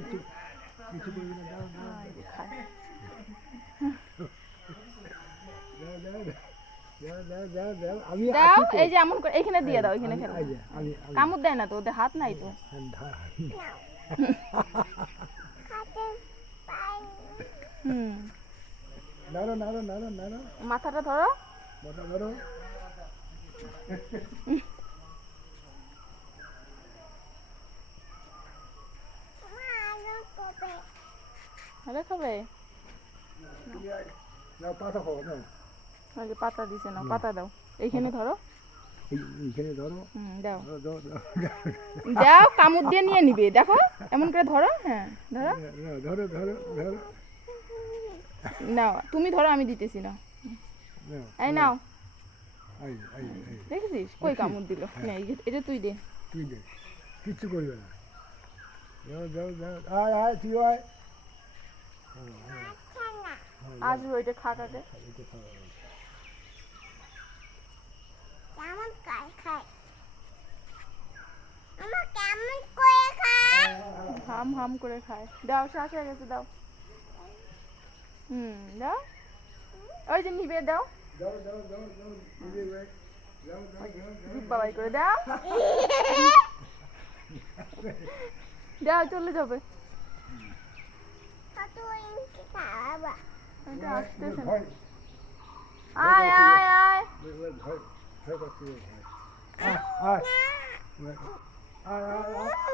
কিছু কিছু করবি না, দাও দাও দাও দাও দাও দাও দাও, আমি দাও আছি তো। এই যে এমন করে এখানে দিয়ে দাও, এখানে খেলো। এই যে আমি কামড় দেয় না তো, ওদের হাত নাই তো। হুম, নাড়ো নাড়ো নাড়ো নাড়ো, মাথাটা ধরো। মাথা ধরো। আরে খাবে নাও পাতা খাও, নাও আগে পাতা দিছে না, পাতা দাও। এইখানে ধরো। এইখানে ধরো, দাও ধরো ধরো ধরো দাও, কামড় দিয়ে নিয়ে নিবে, দেখো এমন করে ধরো। হ্যাঁ ধরো। ধরো ধরো ধরো, নাও তুমি ধরো, আমি দিতেছি না। এই নাও, দেখেছিস কই কামড় দিল। নে, এটা তুই দে। তুই দে, কিচ্ছু করবে না। যাও যাও যাও, আয় আয় তুই আয়। আজ ওইটা খা কাকে। কেমন খায় খায় আমার কেমন করে খায় হাম হাম করে খায়। দাও, শ্বাস হয়ে গেছে, দাও। দাও, ওই যে নিবে, দাও। যাও যাও যাও যাও, নিজে যাও যাও যাও জিভ বাবাই করে দাও। দাও, চলে যাবে। কত ইঞ্চি খাওয়াবা এটা আসতেছে না। ভয় আয় আয় আয়। ভয় ভয় করতে, আয় আয় আয় আয়